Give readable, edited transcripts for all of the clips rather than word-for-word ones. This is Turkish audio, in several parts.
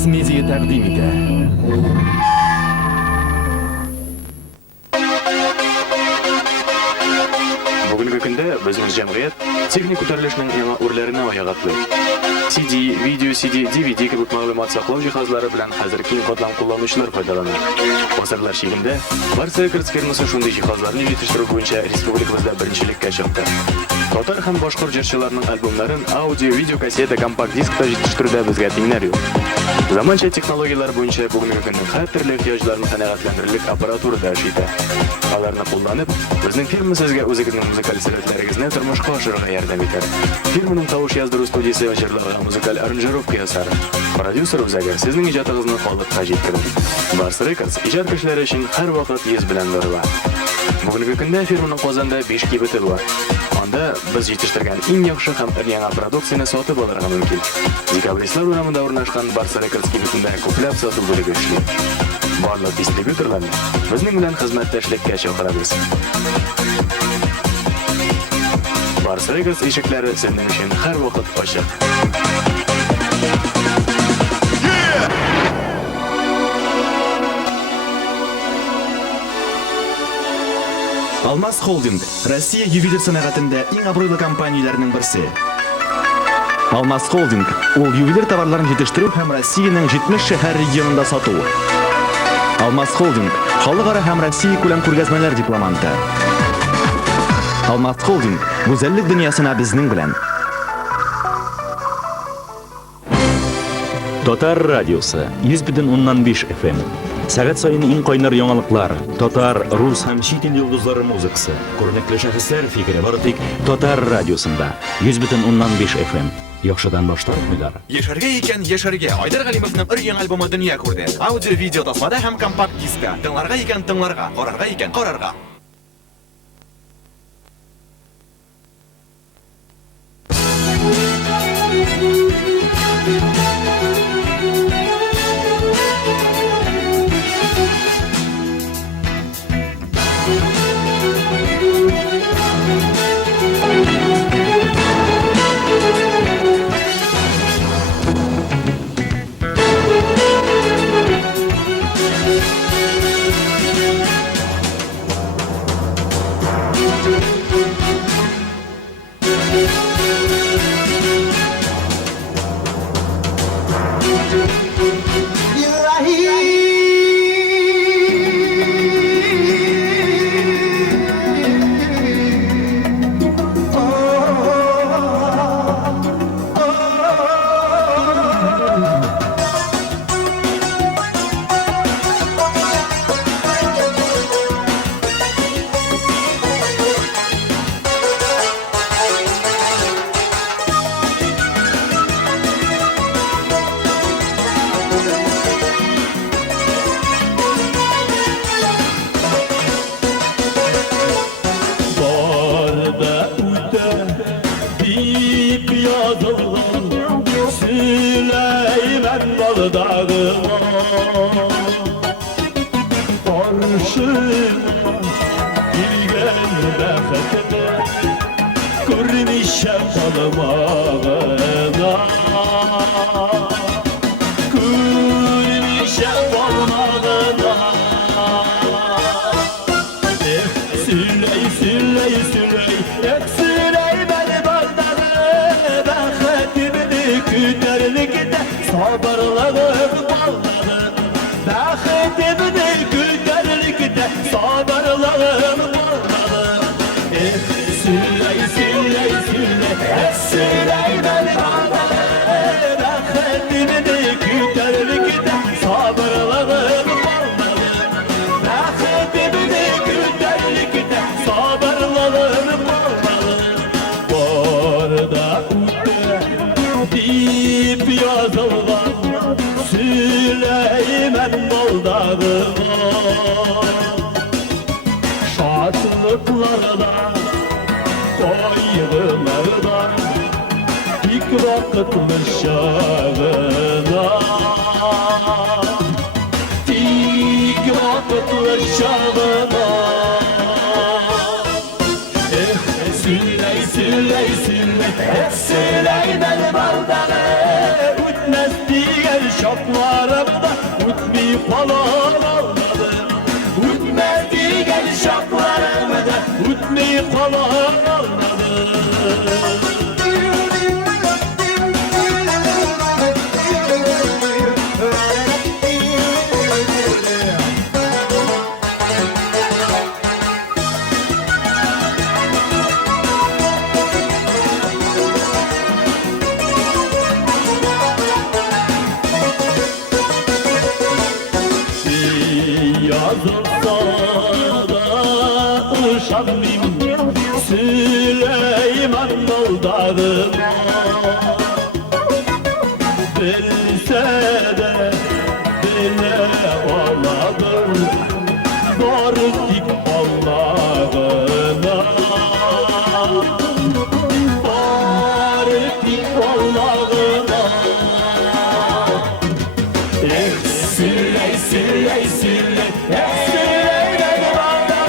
X Media taqdim etadi. Бүгінгі күнде біздің жәмғият техник көтерілішінің яңа үрлеріне аяқ атлы. CD, video CD, DVD кебек мәгълүмат саклау җиһазлары белән хәзер киң катлам кулланучылар файдалана. Гасырлар чигендә Barça Records фирмасы шундый җиһазларны җитештерү буенча республикабызда беренчелеккә чыкты. Татар һәм башка җырчыларның альбомнарын аудио-видео кассета, компакт дискта җитештерүдә безгә тиңнәр юк. Заманча технологиялар буенча бүгенге көннең һәр төрле ихтыяҗларын канәгатьләндерерлек аппаратура да эшләтә. Аларны кулланып, безнең фирма сезгә үзегезнең музыкаль сәләтләрегезне тормышка ашырырга ярдәм итәр. Фирманың тавыш яздыру студиясе җырларга музыкаль аранжировка ясар. Продюсер үзәге сезнең иҗатыгызны халыкка җиткерер. Barça Records иҗат кешеләре өчен һәрвакыт йөз белән барыла. Бүгенге көндә фирманың Казанда 5 кибете бар. Анда без җитештергән иң яхшы һәм яңа продукцияны сатып алырга мөмкин. Декабристлар урамында урнашкан Barça Records кибетендә күпләп сату бүлеге эшли. Барлык дистрибьюторларны безнең белән хезмәттәшлеккә чакырабыз. Barça Records ишекләре сезнең өчен һәрвакыт ачык. Алмаз Холдинг Россия ювелир сәнәгатендә иң абруйлы компанияләрнең берсе. Алмаз Холдинг ул ювелир товарларын җитештерү һәм Россиянең 70 шәһәр регионында сату. Алмаз Холдинг халыкара һәм Россия күләм күргәзмәләр дипломанты. Алмаз Холдинг гүзәллек дөньясына безнең белән. Татар радиосы 100.5 FM. Сәгать сайын иң кайнар яңалыклар, татар, рус һәм чит ил йолдызлары музыкасы, күренекле шәхесләр фикере бары тик Татар радиосында 100.5 FM. Яхшыдан баштармыйлар. Яшәргә икән яшәргә. Айдар Галимовның өр-яңа альбомы дөнья күрде. Аудио, видео тасмада һәм компакт дискта. Тыңларга икән тыңларга, карарга икән карарга. Şoklar falan almadım. Ütmedi gel şaplarımı da ütmeyi falan almadım. Yazılsa da uşanmayım Süleyman Dağı'na Bilse de bile oladım Barık Allah'ına Barık Allah'ına Sürey, sürey, sürey Sürey bana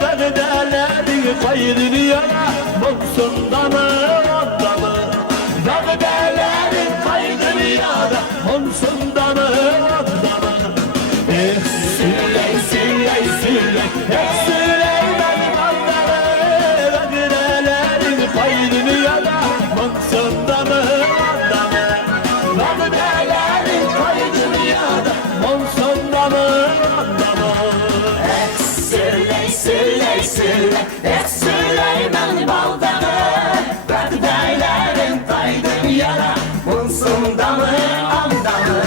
Dağderlerin kaydını yana Monsundan adamı Dağderlerin kaydını yana Monsundan adamı Sürey, sürey, sürey Sürey bana Dağderlerin kaydını yana Monsundan adamı Dağderlerin kaydını yana Monsundan adamı Sürey, sürey, sürey Süleyman baldağı Dağderlerin kaydını yana Monsundan adamı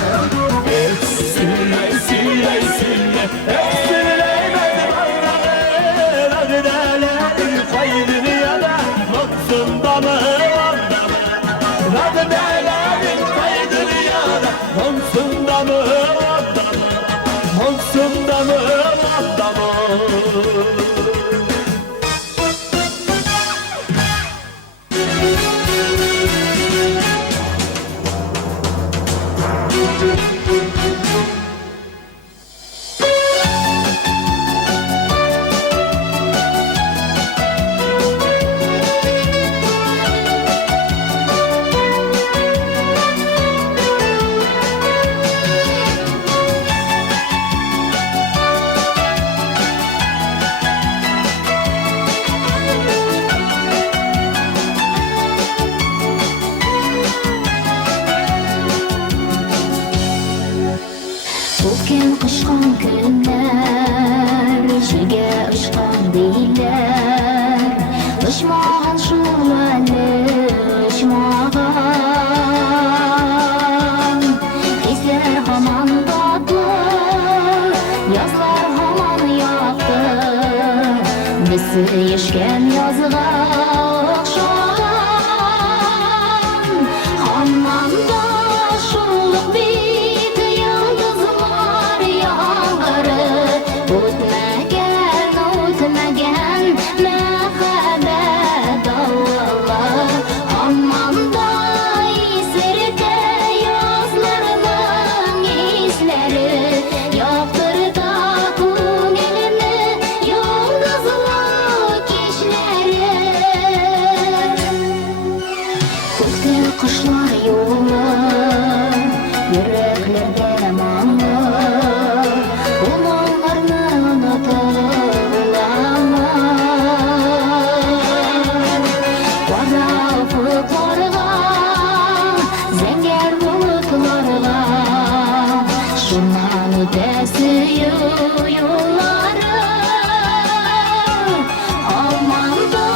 Sürey, sürey, sürey Süleyman baldağı Dağderlerin kaydını yana Monsundan adamı Dağderlerin kaydını yana Monsundan adamı Monsundan adamı Bugün kışkan günler Şige ışkan değiller Işmağın şulani ışmağın Hisler haman tatlı Yazlar haman yaktı Bizi yeşken yazığa okşan Hammanda şulluk bitti yıldızlar yağları Ötmegen, ötmegen mehabet Allah Hammanda isirte yazlarının izleri Yaptırda ko'nglini yıldızlı kişleri Ko'kda qushlar yo'li Yüreklerge manlı Umanlarni unutulamam Qora ufuklarga Zenger bulutlarga Şundan ötesi yolları Almanda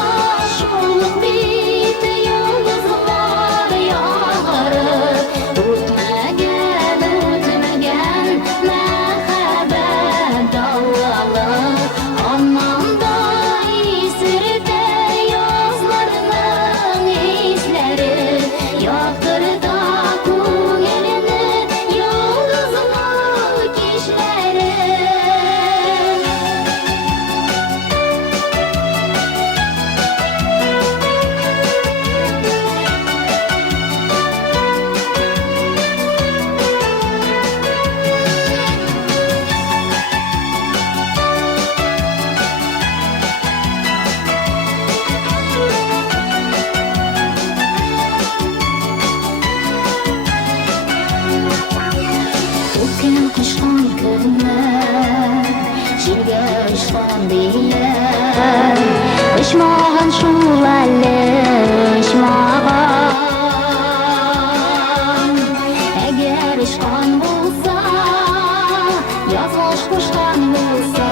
şulluk bitti yıldızlar yağları Ötmegen, ötmegen mehabet dağları Anlamda isirte yazlarının izleri Yaktırda ko'nglini yıldızlı kişleri günü Çilge ışkan diyen Işmağın şuvalli ışmağın Eğer ışkan bulsa Yazmış kuşkan bulsa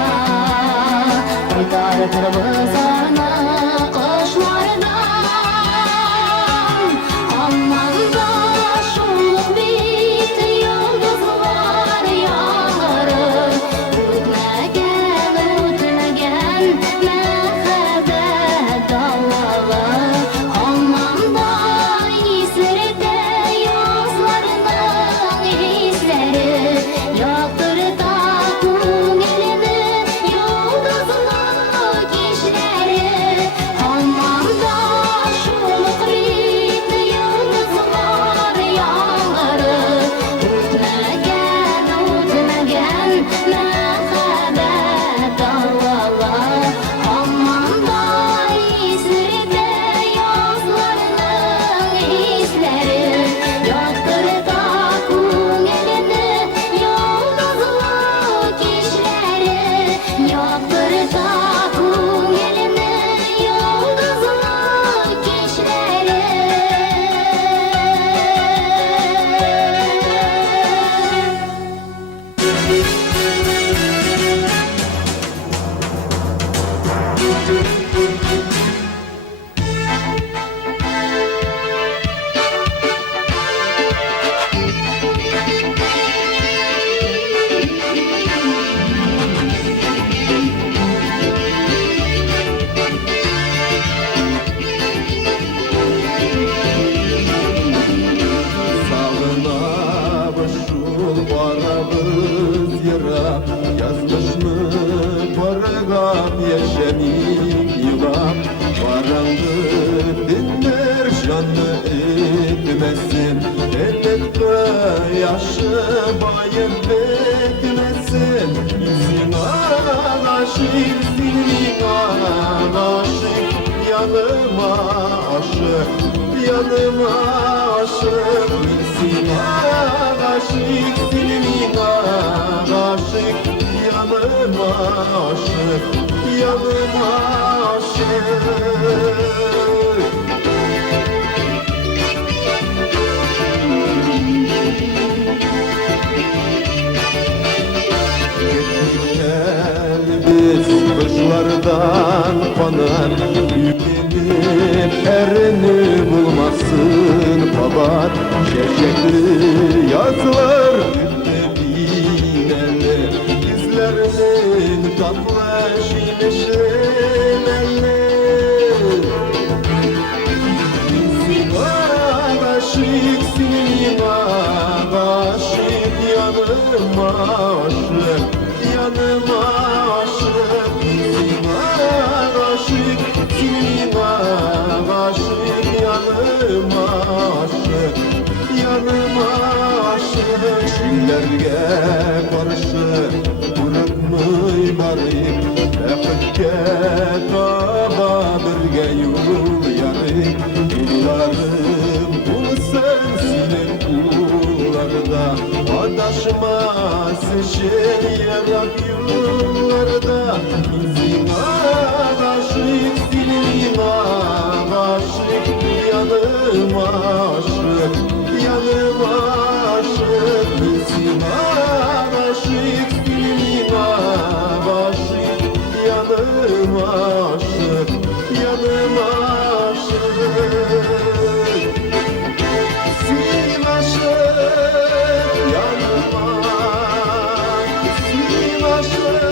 Kaytartır bızarını kışlardan Aman da şuluk bit yıldızlar yağarır Ötmegen mehabet dağları Aman da izlerde yazlarının izleri Yoktur da ko'nglini yulduzlar kishleri Aman da şuluk bit yıldızlar yağarır Ötmegen mehabet dağları Aman da izlerde yazlarının izleri Yoktur da ko'nglini yulduzlar kishleri Yoktur da ko'nglini yulduzlar kishleri Sağınabız şul varabız yırak Yazmış mı barıgam yaşamik yılap Varanlık dinler canlı etmesin Elbette yaşı bayım etmesin Zina aşık, zina aşık Yanıma aşık, yanıma aşık Zina aşık, zina aşık Yanıma aşık, yanıma aşık Biz kışlardan kanar Yüklenip erini bulmasın Babat çiçekli yazlar Güttebineler Yüzlerinin tatlı şileşlemeler Zina aşık, zina aşık Yanıma aşık, yanıma aşık Zina aşık, zina aşık Yanıma aşık, yanıma aşık Şillerge karşı bırakmay barık Efetke taba birge yol yarık Yollarım bulsan senin kullarda Adaşmaz için yarak yollarda Zina aşık, zina aşık Yanıma aşık, yanıma aşık Zina aşık, zina aşık Yanıma aşık, yanıma aşık Sil aşık yanıma Sil aşık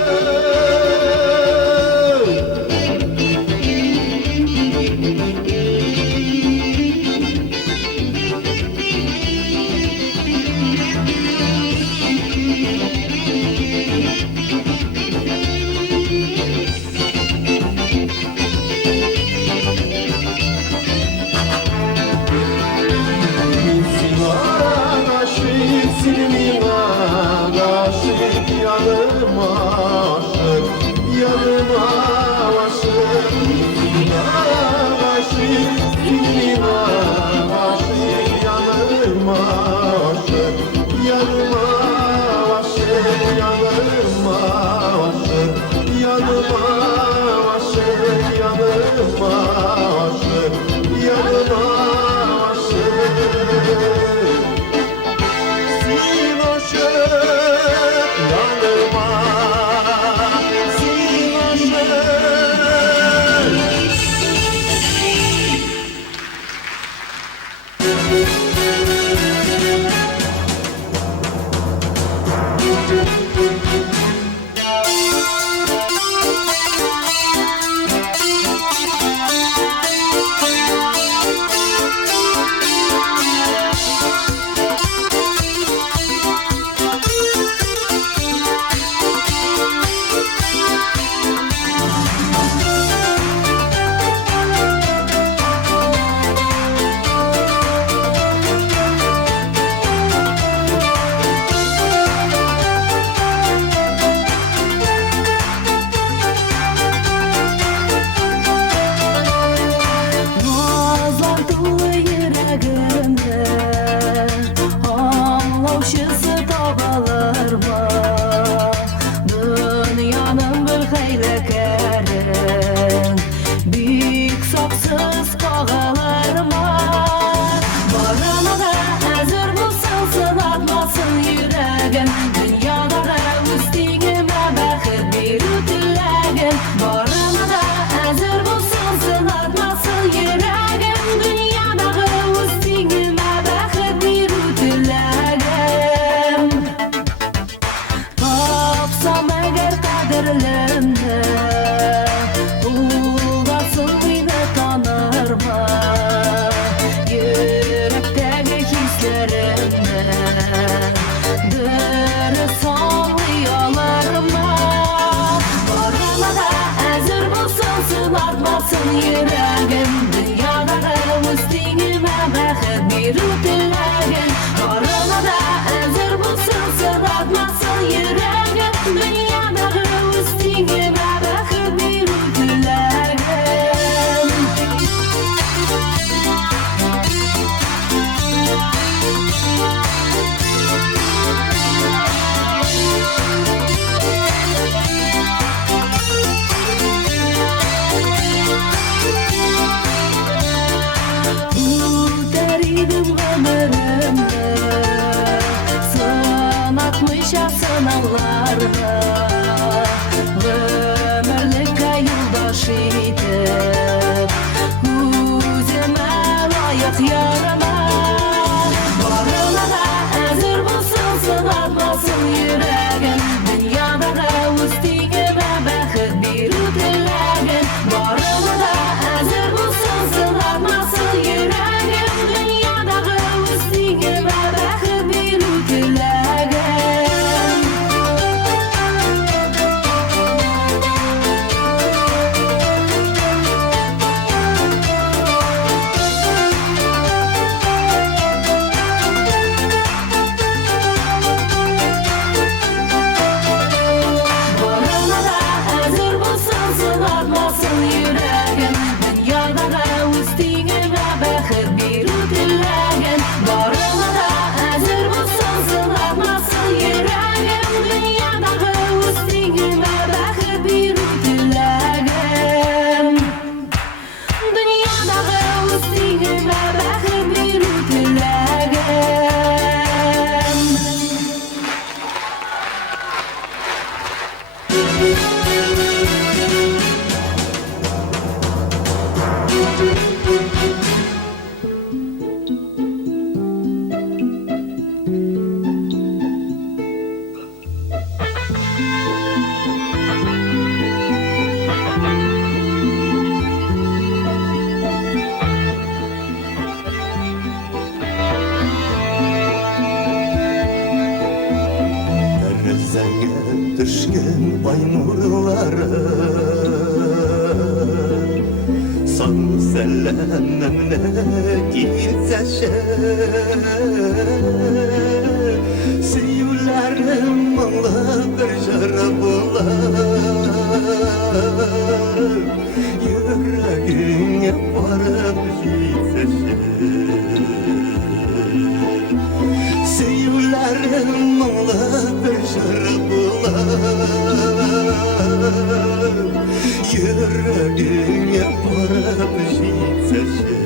tilagim Dünyadaga üstüngime bakıp bir tilagim Barıma da hazır bulsun sınatmasın yüreğim Dünyadaga üstüngime bakıp bir tilagim Tapsam eğer kaderlerimde Uğrasın beni tanırma Yürekteki hislerimde Dürüst anlayalarıma Barıma da hazır bulsun sınatmasın yüreğim Dünyada üstüngime bakıp bir tilagim Barıma da hazır bulsun sınatmasın yüreğim Dünyada üstüngime bakıp bir tilagim Uteridim ömrümde Sınatmışa sınavlarda Ömürlükte yoldaş edip Üzüme layık yarama Barıma da hazır bulsun sınatmasın yüreğim Dünyada üstüngime bakıp bir tilagim Barıma da hazır bulsun sınatmasın yüreğim Dünyada üstüngime bakıp bir tilagim Barıma da hazır bulsun sınatmasın yüreğim Dünyada üstüngime bakıp bir tilagim Barıma da hazır bulsun sınatmasın yüreğim Dünyada üstüngime bakıp bir tilagim Dünyada üstüngime bakıp bir tilagim Terzenge düşken ay nurları San sellememle gitseşe Sevgilerim Allah bir şarap olar Yüreğine varıp gitseşe Sevgilerim Allah bir şarap olar Yüreğine varıp gitseşe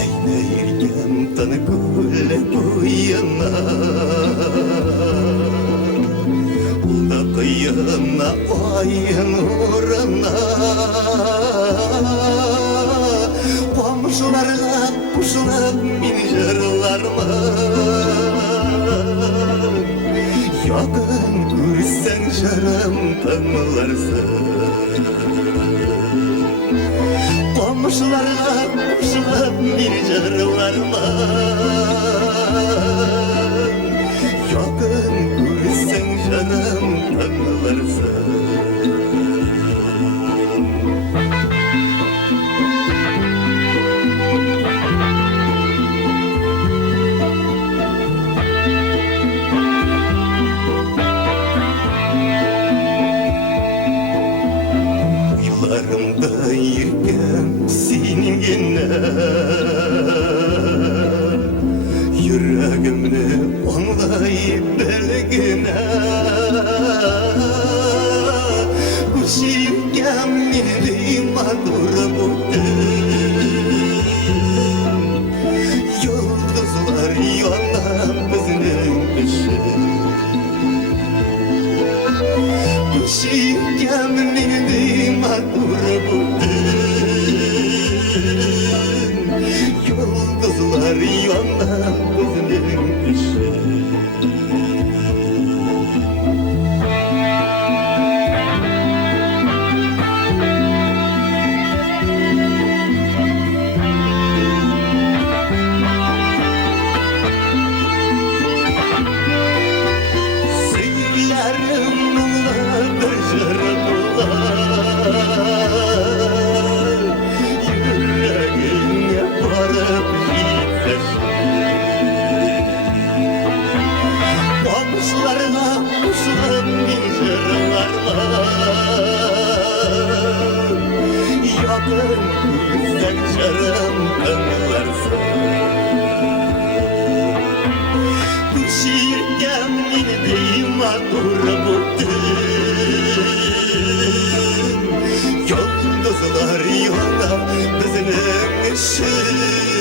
Eyneyirken tanı gülle bu yana Ulda kıyına ayın uğruna Komşularla kuşlap min jırlarma Yakın görsen şaram tanılarsın Komşularla kuşlap min jırlarma Yakın görsen şaram tanılarsın Yıllarımda yirken senin yine Yüreğimni anlayıp belgine Kuşi şirkem neydi matur buldum Yıldızlar yolla bizning ışık Bu şirkem neydi matur buldum Yıldızlar yolla bizning ışık Yakın güzel çarım tanılarsın Bu şiir gemini matur buldum Yıldızlar yola bizning ışık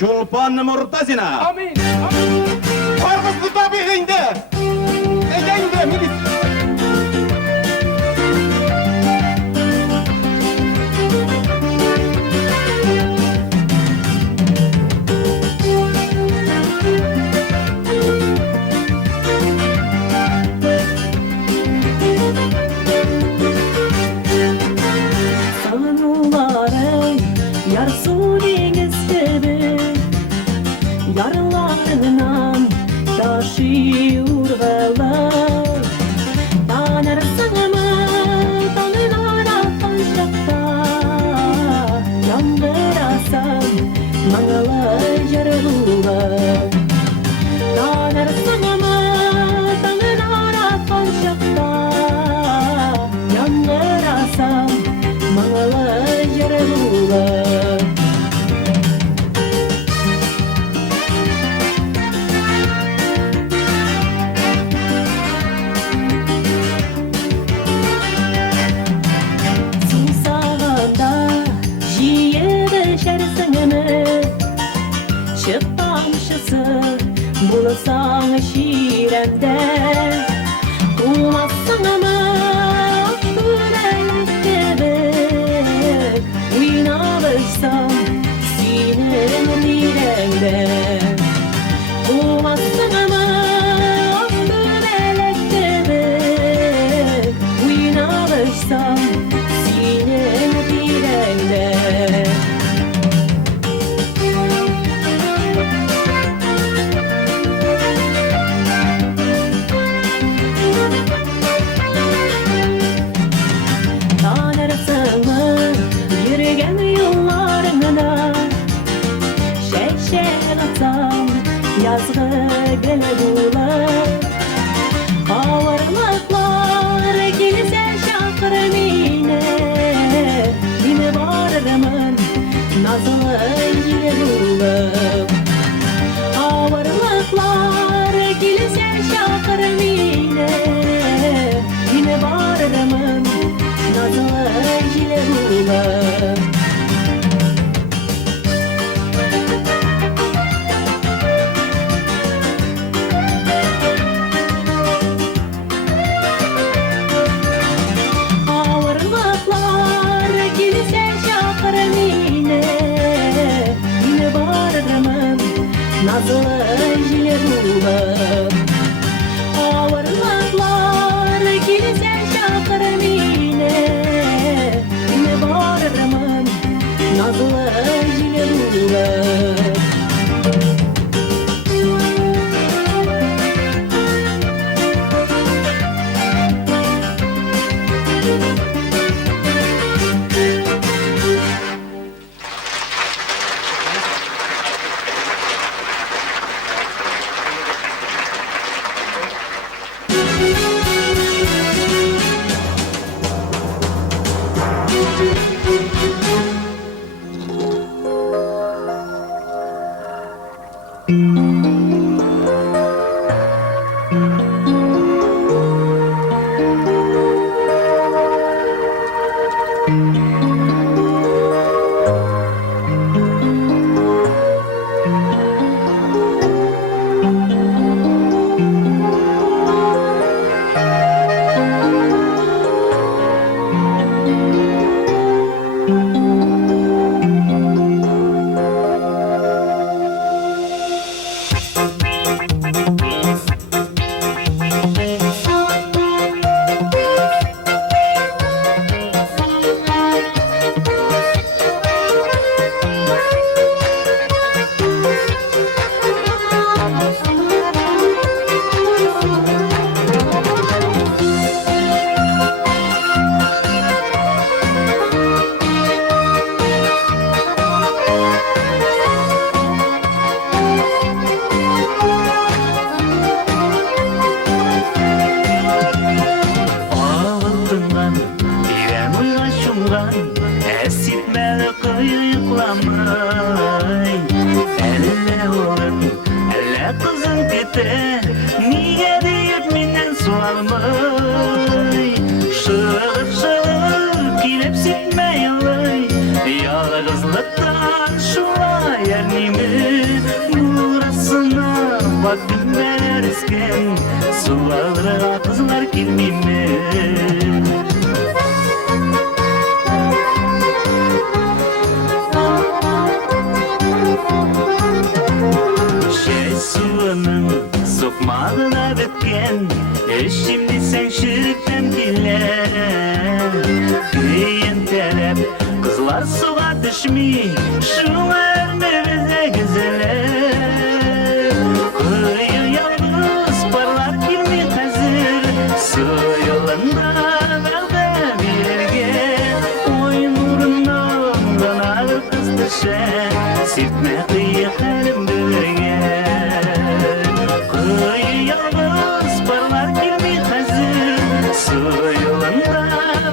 Çulpan Murtazina. Amin. Kargızlı tabiğinde. Egeyde milis. Sanılarım yar su deniz gibi yarlarından taşı urgalar tanırsın mı tanılara tanışakta yandırasam mağala yarılar tanırsın mı tanılara tanışakta yandırasam mağala yarılar Susağında jiye düşersin mi? Çıkmamışısı bulsan şirende Ummazsın mı? Günelik gibi Uynamışsam sinin dilende Ummazsın mı? Günelik gibi Uynamışsam sinin dilende Tanırsın mı yürüyen yollarına Şeşe atsam yazgı gelebular Ağırlıklar gelse şakır mine Mine varırımın nazlı yürüyorum Ağırlıklar gelse şakır mine Mine varırımın nazlı yürüyorum Ağırlıklar gelse şakır mine Mine varırımın nazlı yürüyorum Ağırlıklar gelse şakır mine Mine varırımın nazlı yürüyorum suğa günler esken, sulara kızlar gelmeyme. Şey suının sokmağına bitken, şimdi sen şirkten dile. Güyen telep, kızlar suğa düşmey, şular bize güzeler. Kıyı yalnız parlar girmey hazır, su yolunda verdi birerge. Oy nurundan ağır kız düşen, sirtme kıyı halim birerge. Kıyı yalnız parlar girmey hazır, su yolunda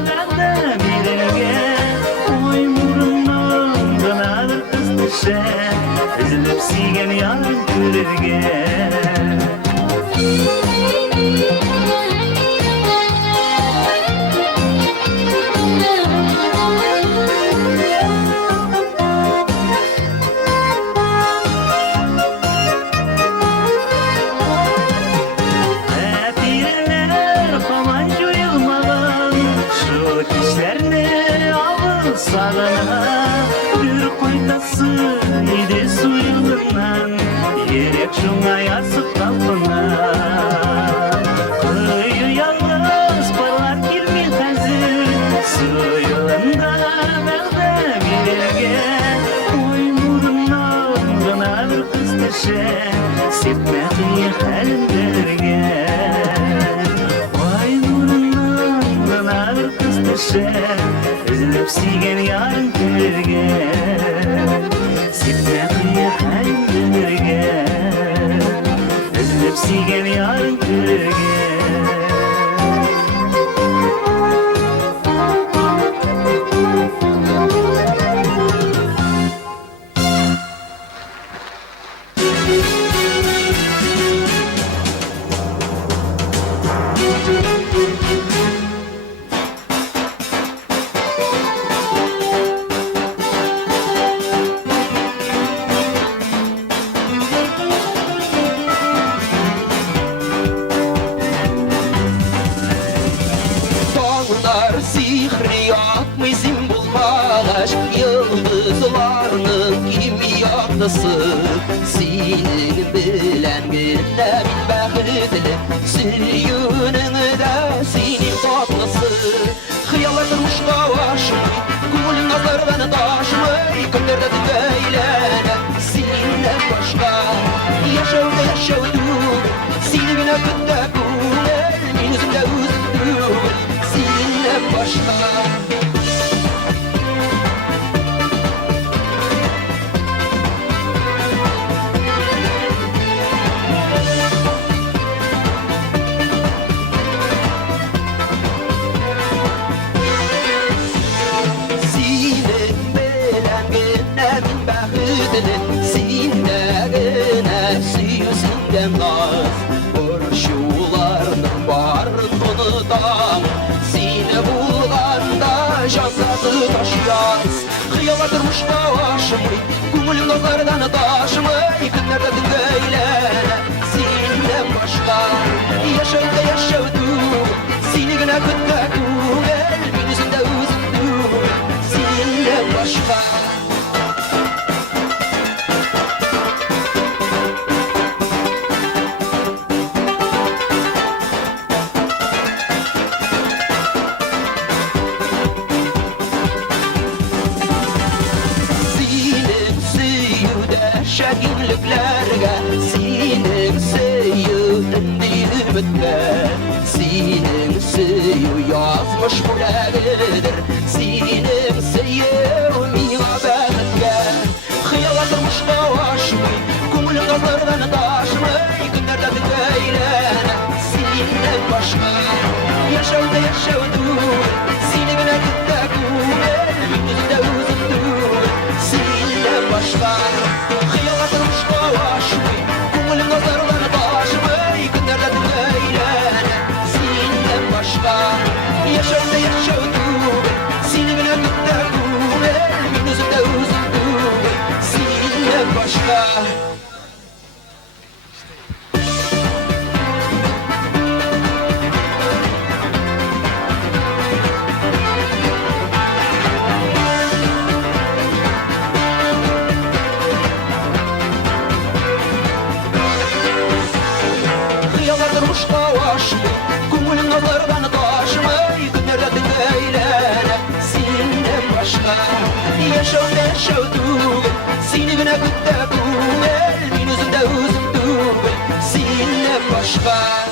verdi birerge. Oy nurundan ağır kız düşen, üzülüp siygen yarın görürge. Etirler falan joyulmadan, şu kişlerini alın sağına. Bir koytası idi suyundan, yerek şuna yarsıp kalbına. Kıyı yalnız parlar girmey hazır, suyunda verdi birerge. Oy nurundan ağır kız düşen, sirtme kıyı halim birerge. Oy nurundan ağır kız düşen, üzülüp siygen yarın görürge. Sirtme kıyı halim birerge, üzülüp siygen yarın görürge. Dağlar sihri atmızım bulmağaç, yıldızlarının kimi yaklısı. Senin bilen güne bin bəxtli, sürüyünün de senin tatlısı. Hıyallar durmuşka başımı, kulun nazardan taşımı, günlerde düveylene seninle başka. Yaşavda yaşavdım, seni güne kütte kumel, min yüzümde üzüldüm, seninle başka. Senden naz, borçlularının barını da, seni bulganda canladı taşıyaz. Kıyalatırmış başımı, kumulun nazardan taşımı, günlerde düveylene senden başka. Yaşavda yaşavdım, seni güne kütte kumel, bir yüzünde üzüldüm, senden başka. Şakirliklerge senin seyirden ümitler, senin seyu yazmış yüreğidir, senin seyu mihbetke. Hıyalatırmış başımı, kumulun nazardan taşımı, günlerde düveylene seninle başka. Yaşavda yaşavdım, seni güne kütte kumel, yüzünde üzüldüm, seninle başka. Hıyalatırmış başımı, kumulun nazardan taşımı, günlerde düveylene seninle başka. Yaşavda yaşavdım, seni güne kütte kumel, yüzünde üzüldüm, seninle başka. yaşa tuğul Seni güne gütte tuğul Min özümde özüm tuğul Seninle başka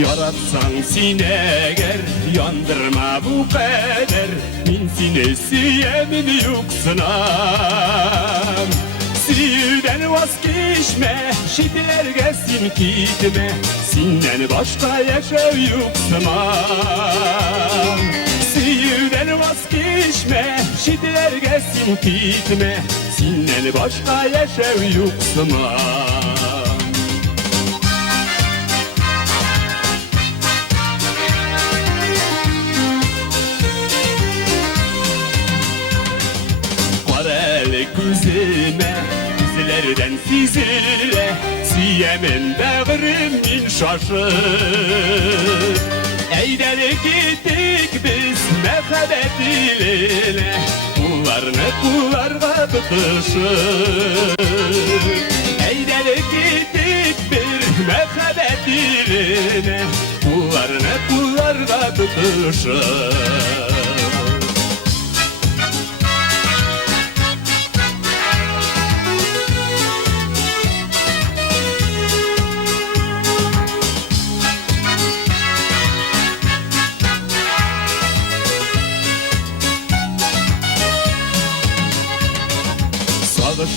Yaratsan seni eğer yandırma bu kadar Min seni siyemin yoksunam Siyüden vazgeçme şidirlerge sin gitme Sinden başka yaşav yoksunam Siyüden vazgeçme şidirlerge sin gitme Sinden başka yaşav yoksunam Gözüme, gözlerden sizlere Diyemin bağrım min şaşır Eydeli gittik biz mehbet iline Kullarga tutuşur Eydeli gittik bir mehbet iline Kullarga tutuşur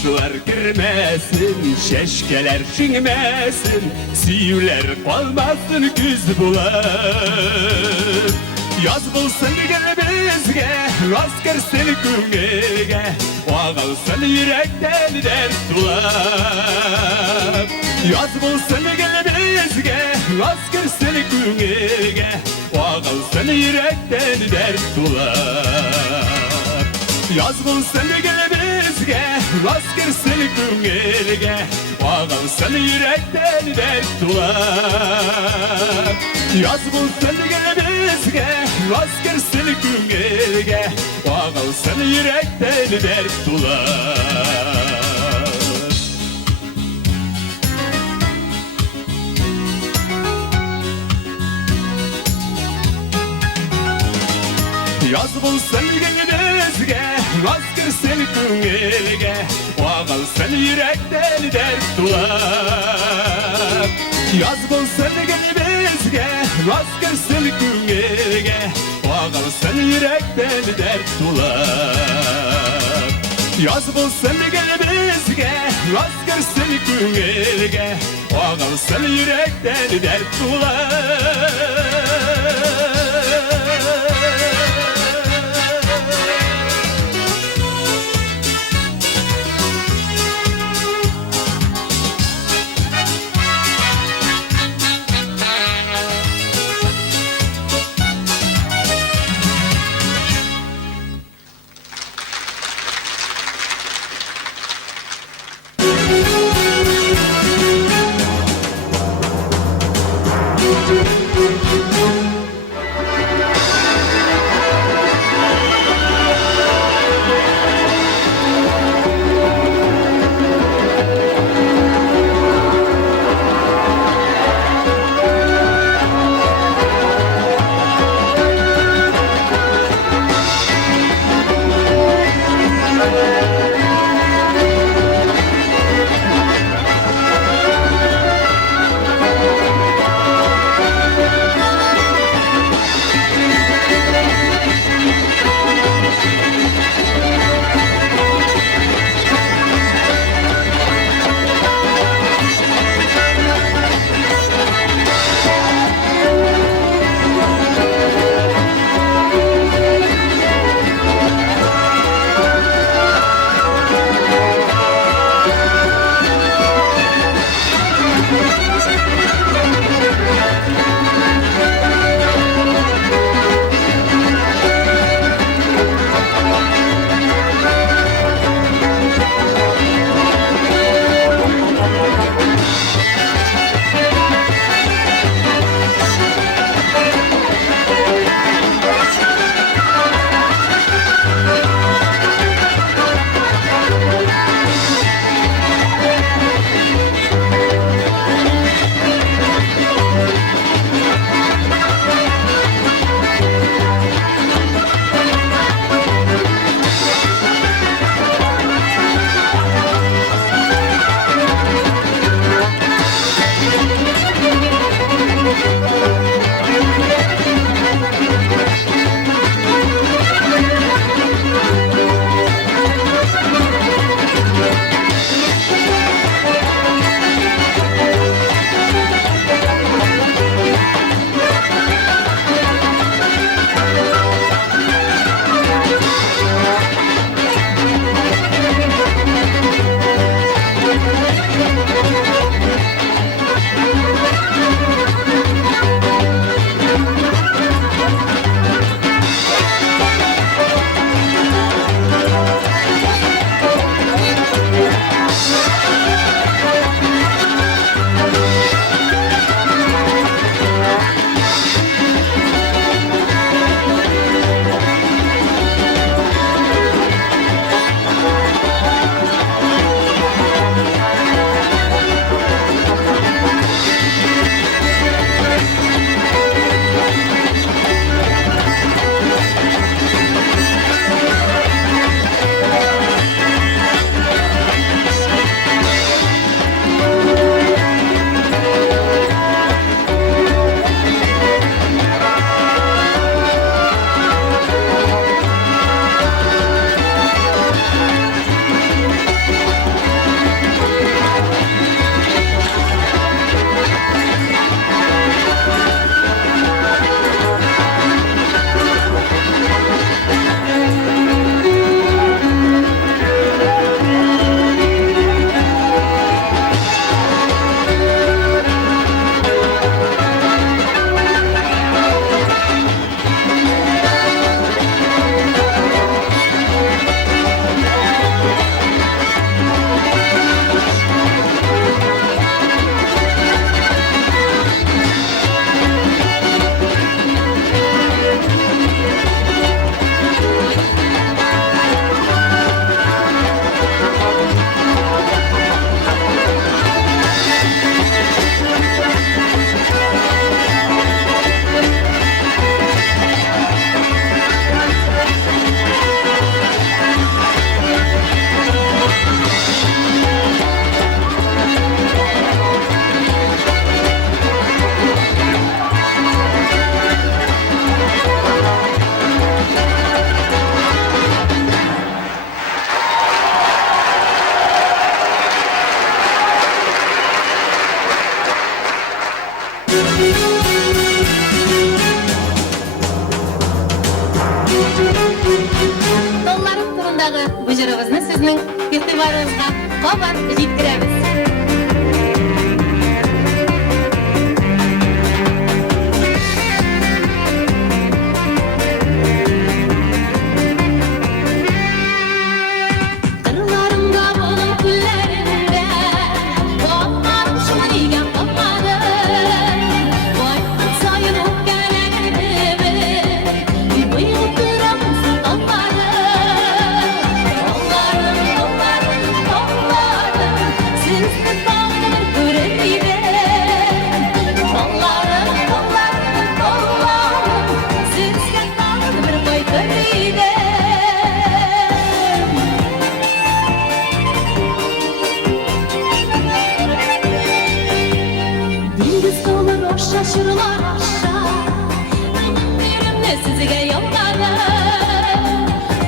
Sağışlar girmesin, şeşkeler şinmesin Siyüler kalmasın güz bular Yaz bulsun bizge, rast girsin küngege Ağalsın yürekten dert dular Yaz bulsun bizge, rast girsin küngege Ağalsın yürekten dert dular Yaz bulsun bizge, rast girsin küngege Ağalsın yürekten dert dular Yaz bulsun bizge, rast girsin küngege Ağalsın yürekten dert dular Yaz bulsun bizge, rast girsin küngege Ağalsın yürekten dert dular Yaz bulsun bizge, rast girsin küngege Ağalsın yürekten dert dular Yaz bulsun bizge, rast girsin küngege Ağalsın yürekten dert dular Долларым турындагы бу жырыбызны сезнең игътибарыгызга кабат җиткерәбез. Кырларымда булган күлләрендә вакытларым шуңа дигән капмады. Вакыт саен үткәнәгәнеме, буйгып торамыз таңлары. Таңларым, сезне тагын күрер идем. Таңларым, сезгә тагын бер кайтыр идем. Диңгез толы аша чырлар аша, минем сезгә ялгадым.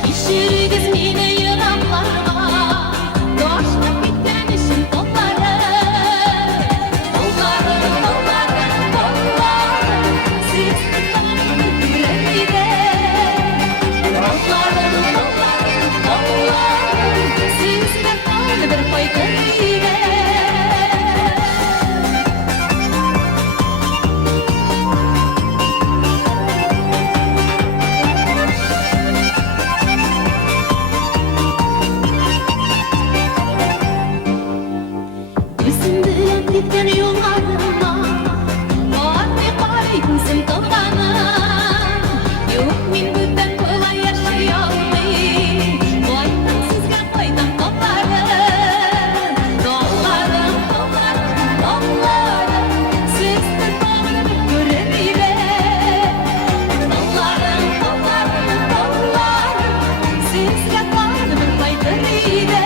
Кичерегез мине йыракларга, ташлап киткән өчен Таңларым, сезне тагын күрер идем. Таңларым, сезгә тагын бер кайтыр идем. Үземдән киткән юлларыма, бармый карыйм син тагына. Юк, мин бүтән болай яши алмыйм, кайтам сезгә кайтам Таңларым, сезне тагын бер күрер идем. Таңларым, сезгә тагын бер кайтыр идем.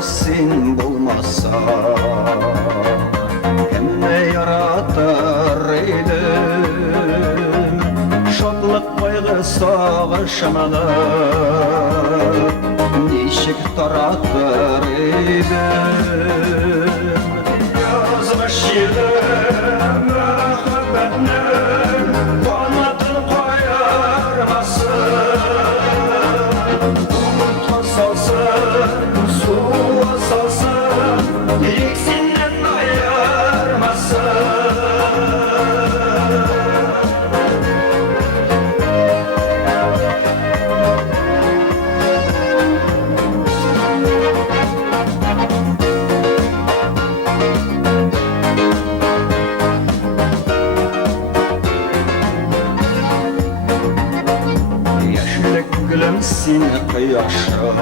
Sen bulmasa Kimne yaratır idim Şadlık kaygı sağışımını Nişik taratır idim Yazmış yedim Rahmetinin Kanatını koyarmasın Umut salsın Suğa salsın İkisinden ayırmasın Seni kıyaşa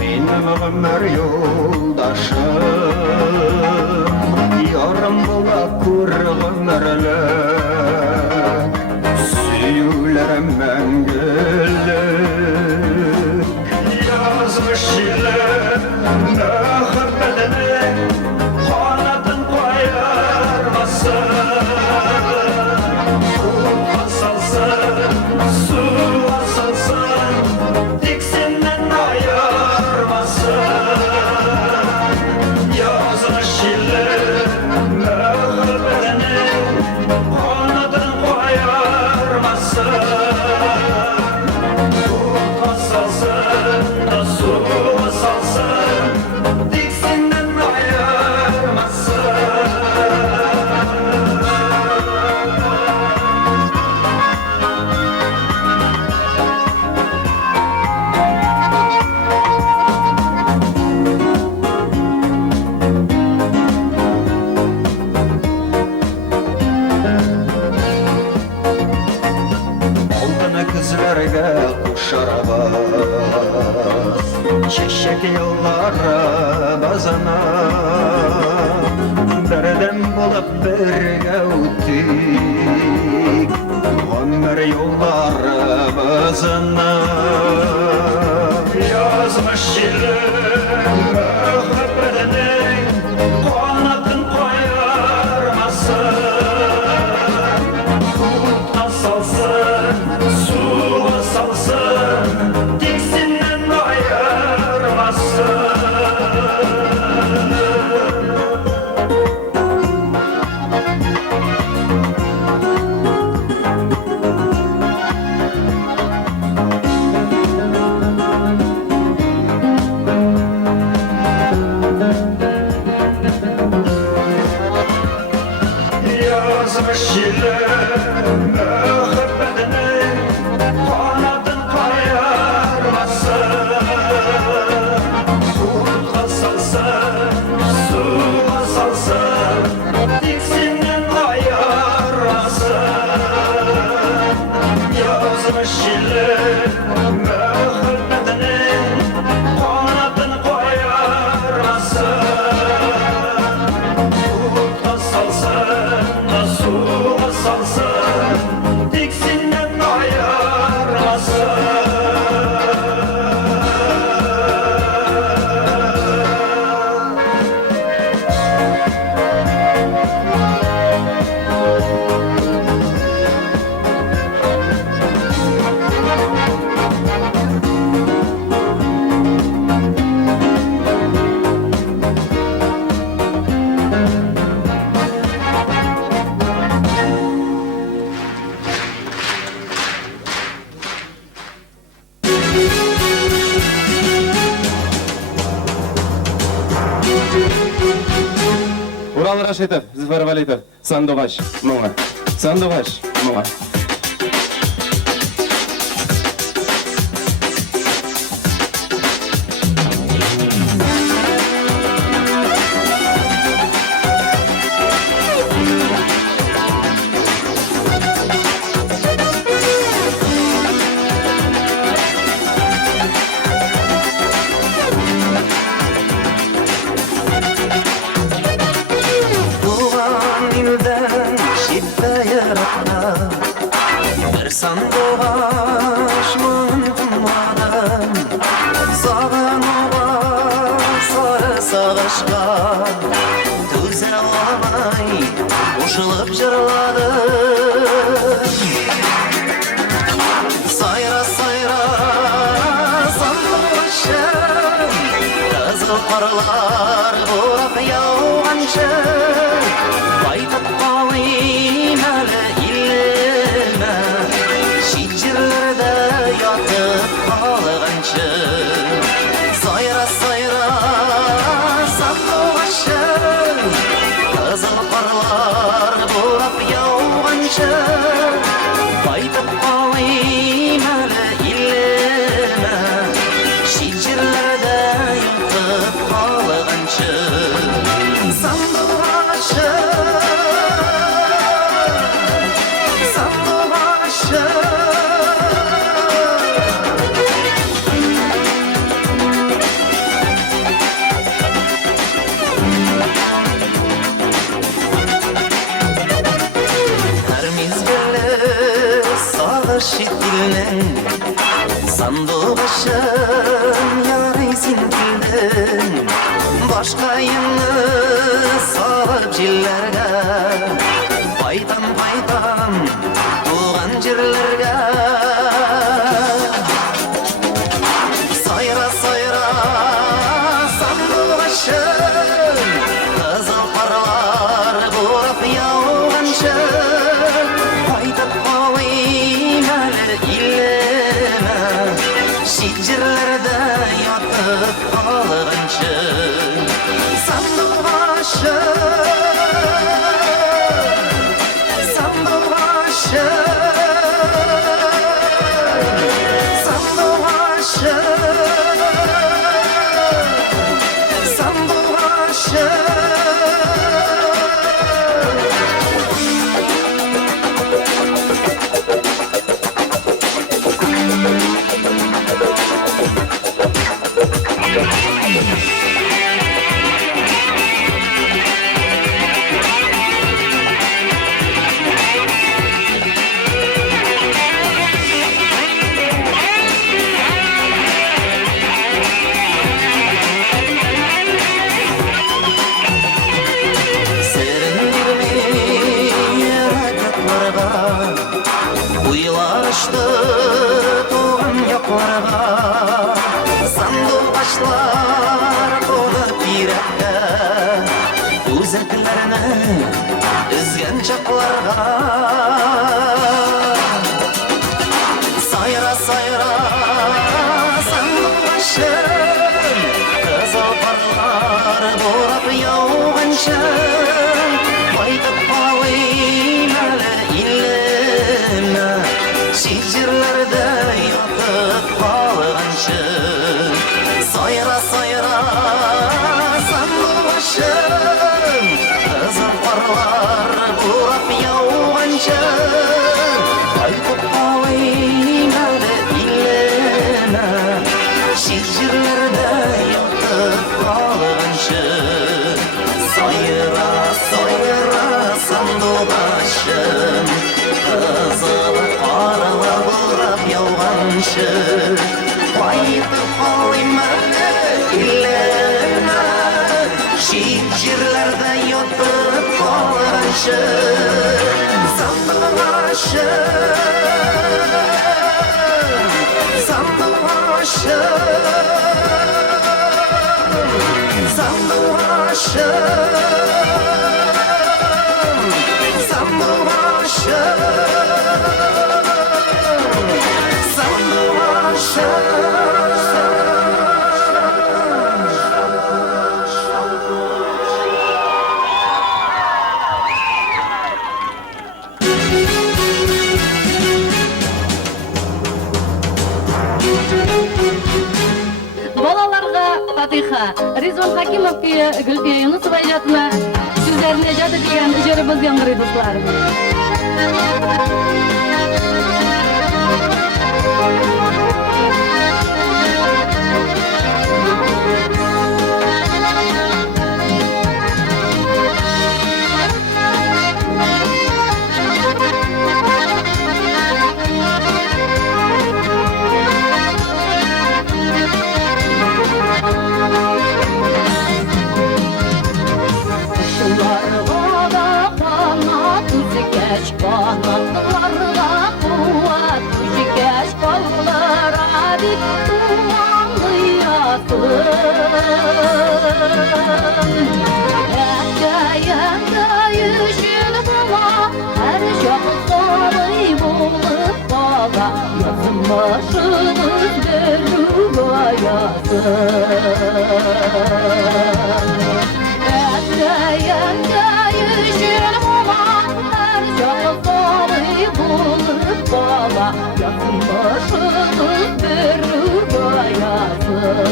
Benim ömür yoldaşım Yarım bola kur ömürlük Süyülerim мәңгілік Yazma Yazmış ile müebbetine kanadın koyarmasın. Ruha salsın, suya salsın, diksinden ayırmasın. Yazmış ile müebbetine kanadın koyarmasın. Ruha salsın, suya salsın, diksinden ayırmasın. Oltana kızlarga kuşarabaz, çeşek yollara bazana, bereden bulup birge öttik, ömür yollara bazana. Yazmış ile müebbetinin kanatın koyarmasın. Ruha salsın, suya salsın, diksinden ayırmasın. Yazmış ile müebbetinin kanadın koyarmasın. Ruha salsın, suya salsın, diksinden ayırmasın. Yazmış ile müebbetinin kanadın koyarmasın. Ruha salsın, suya salsın, diksinden ayırmasın. Урал Рашитов, Зифар Валитов, Сандугач, Муңа. Сандугач, Муңа. Doğan ilden şiddet yaratma, bir sandıgaş mıntımadan, sağın oğa sarı sağışka, düze olamay, koşulup jırladım. Sayra sayra sandıgaşım, kızıl karlar burap yağançı, baytıp kalayım hele ilme, şicirlerde yatıp kalğançı. Sayra sayra sandıgaşım, kızıl karlar burap yağançı, baytıp kalayım hele ilme, şicirlerde yatıp kalğançı. Sandıgaşım, şiddilen sandığı başım yarı Башкайымны салып жиллерге, Байтан туған жерлерге. Сайра сандуғашым, қызыл қарлар бұрап яуғаншы, Байтап қалайым әлі илеме, шет жерлерде ятып қалғаншы. Сандуғашлар қонып ирекке, өзектеріне үзген шақларға. Сайра сандуғашым, қызыл қарлар бұрап яуғаншы, Байтып қалайым әлі илеме, шет жерлерде ятып қалғаншы. Сайра сандуғашым, қызыл қарлар бұрап яуғаншы, Байтып қалайым әлі илеме, шет жерлерде ятып қалғаншы. Сайра сандуғашым, қызыл қарлар бұрап яуғаншы, Байтып қалайым әлі илеме, шет жерлерде ятып қалғаншы. Балаларға Фатиха, Ризван Хакимов күйі Гүлфия Юнусова ижадына сөздеріне жады деген жеріміз яңғырый достар. Kanatlarla kuvvet Küçük kollar abi tumanlıyasın Erkeğinde yüzün bana Her çok sarı bulup bana Yazın başını dönüp ayasın Erkeğinde yüzün bana Her çok sarı bulup bana Yazın başını dönüp ayasın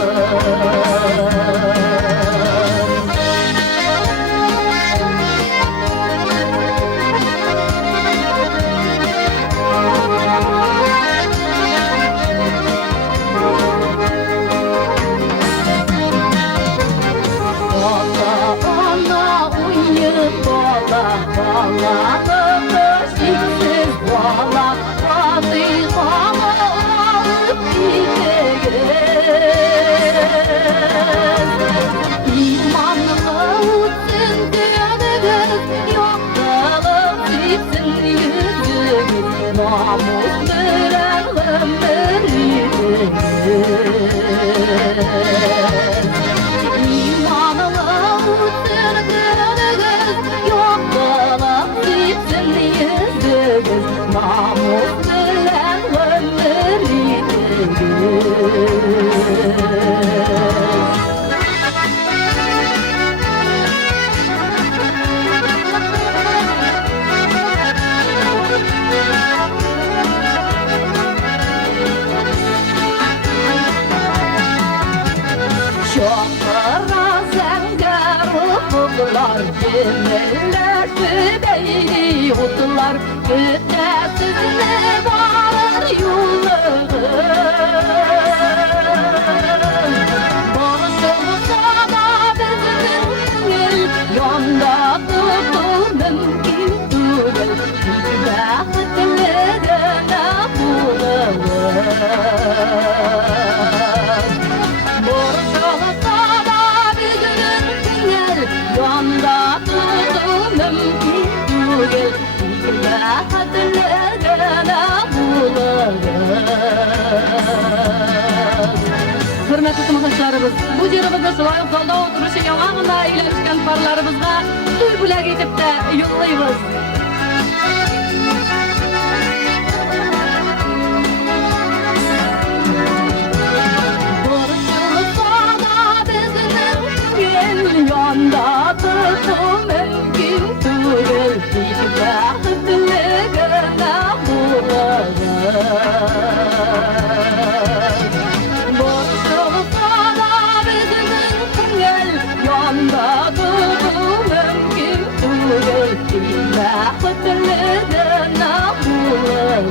Şoklara zengara buldular, Cemiller tübeyi utdular, Güttəsizli varır yolları. Borçlusa da bizim köngül, Yanda tutur mümkün değil, Bəxtlilərine bulunur. Borçlusa da bizim köngül, Yanda tutur mümkün değil, Bəxtlilərine bulunur. Hürmetli tamaşaçılarımız, bu yerimizde şulay ukalda oturuşu yanağına ilerişken parlarımızga duy bulak edip de yollayımız. Borçlusa da bizim köngül, Yanda tutur mümkün değil, Bəxtlilərine bulunur. Borçlusa da bizim köngül, Yanda tutur mümkün değil, Bəxtlilərine bulunur.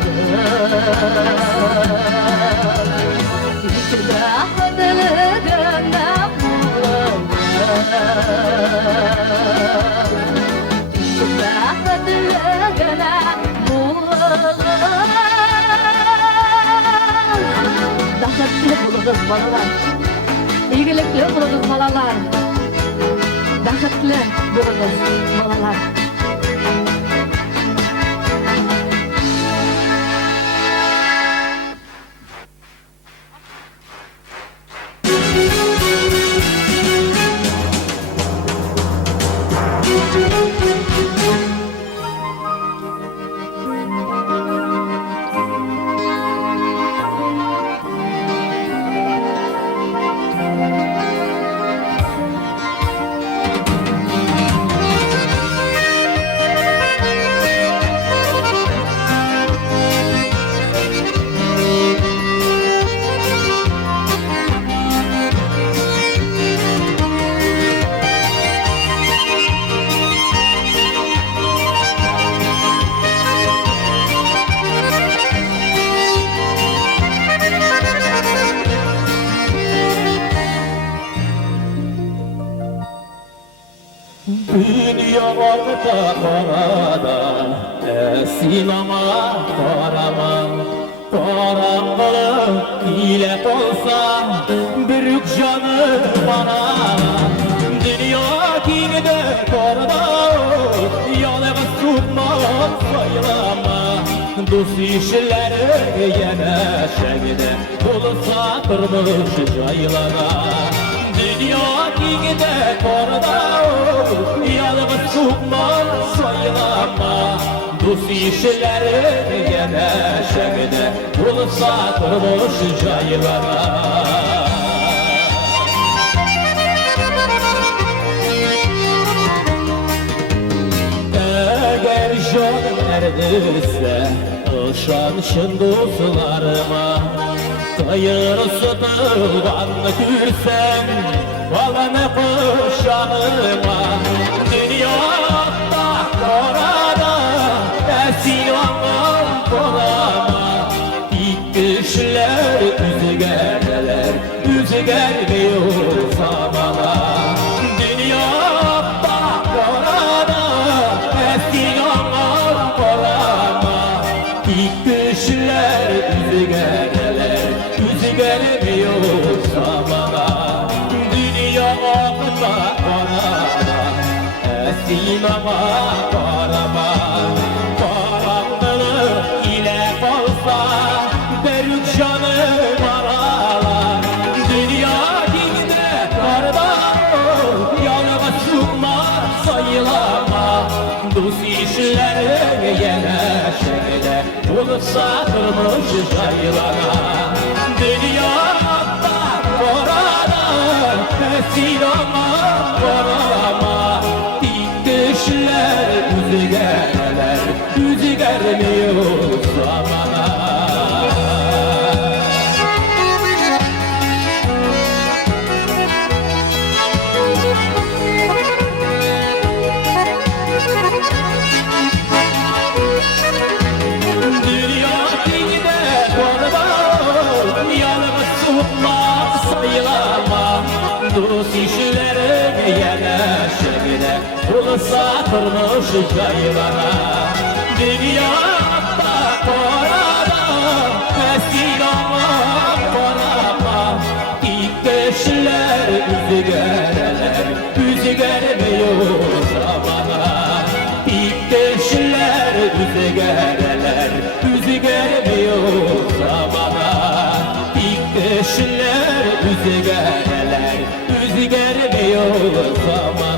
Bəxtlilərine bulunur. Bəxtlilərine bulunur. Bəxtli bulunuz balalar, İyilikli bulunuz balalar, Bəxtli bulunuz balalar. Dünya orta karada, sinema karama, karanlık ile olsa, büyük canım bana. Dünya kimde karada, yalnız tutma saylama. Dost işleri yine şekilde, bulsa kırmış caylana. Dünya kimde karada, yalnız tutma saylama. Dost işleri yine şekilde, bulsa kırmış caylana. Eğer canım neredeyse ışanışın dostlarıma, kayırsını vanlı gülsem valanı kuşanıma. Dünyada karada esil anlam kolama, ilk düşler yüzü gelmeler, yüzü gelmiyor zamana. Dünyada karada esil anlam kolama, ilk düşler yüzü gelmeler, yüzü gelmiyor zamana. Dünyada karada esil anlam kolama, karanlık ile olsa büyük canım aralar. Dünya kimde karda, yalnız çıkma sayılama. Dost işleri yine şekilde, bulsa kırmış caylana. Dünyada karada esil anlam kolama, ilk düşler yüzü gelmeler, yüzü gelmiyor zamana. Dost işlerine yanaşıgıda Olsa turmuş kaylara Dünyada korada Mescid olmak korama İlk kişiler üzügereler Üzügermiyor zamana İlk kişiler üzügereler Üzügermiyor zamana İlk kişiler üzügereler Üzügermiyor zamana